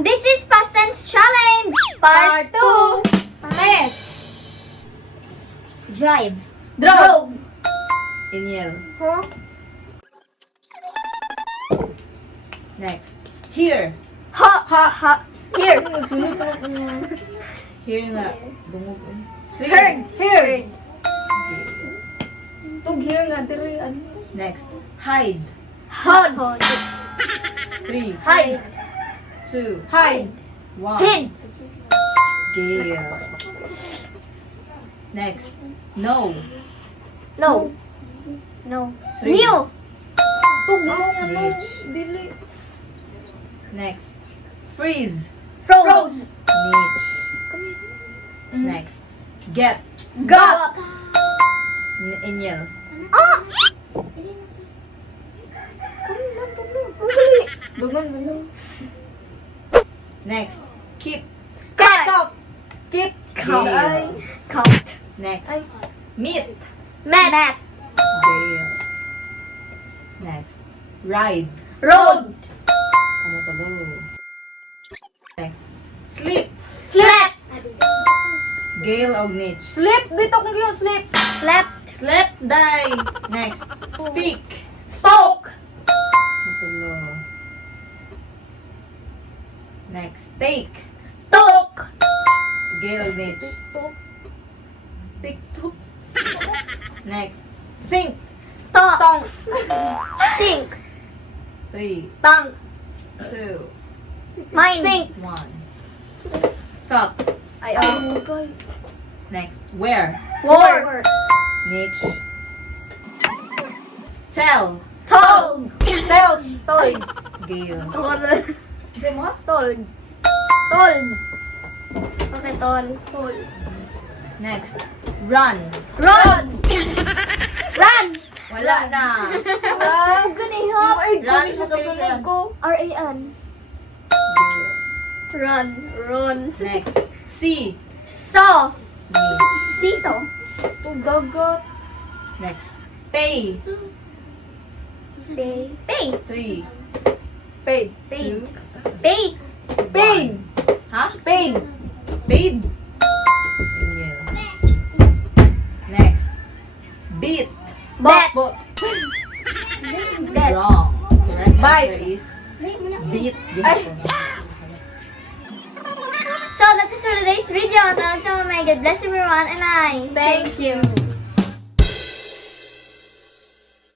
This is past tense challenge part 2. Next. Drive. Drove. Inhale. Huh? Next. Here. Ha ha ha. Here. Here nga. Dungog. Three. Heard. Here. Okay. Tug here nga diri ano. Next. Hide. Hold. Hold. 3, Hide. 2, Hide. 1. Hid. Gale. Next. No. No. No. 3. New. Tug mo nga no. Nitch. Dili. Next. Freeze. Froze. Nitch. Next. Get. Got. Inhale. Ah! Dugon mo no. Next. Keep. Cut. Count. Keep. Count. Ay. Count. Next. Ay. Meet. Mat. Gale. Next. Ride. Road. Ano to do? Next. Sleep. Slept. Gale og Nitch. Sleep. Dito kung yung sleep. Slept. Slept. Die. Next. Speak. Spoke. Ano to do? Next. Take. Took. Gale og Nitch. Take two. Next. Think. Talk. Tong. Think. 3, Tang. 2, Mind. Think. 1. Thought. Ay ay. Next. Where. War. Nitch. Tell. Told. Tell. Told. Gale. Sige mo? Told. Told. Okay, told. Told. Next. Run. Run. Run. Wala na. Ah. Ganihap. Ay, Run kami sa sa kasunod ko. R-A-N. Gale. Run. Run. Next. See. Saw. Nitch. Seesaw. Tugagat. Next. Pay. Pay. Pay. 3, Paid. 2, Paid. Paid. Paid. Ha? Paid. Paid. Inhale. Next. Beat. Bet. Bo. Bet. Wrong. Correct Bite. answer is beat. Ay. So that's it for today's video. And so may God bless everyone and I Thank you.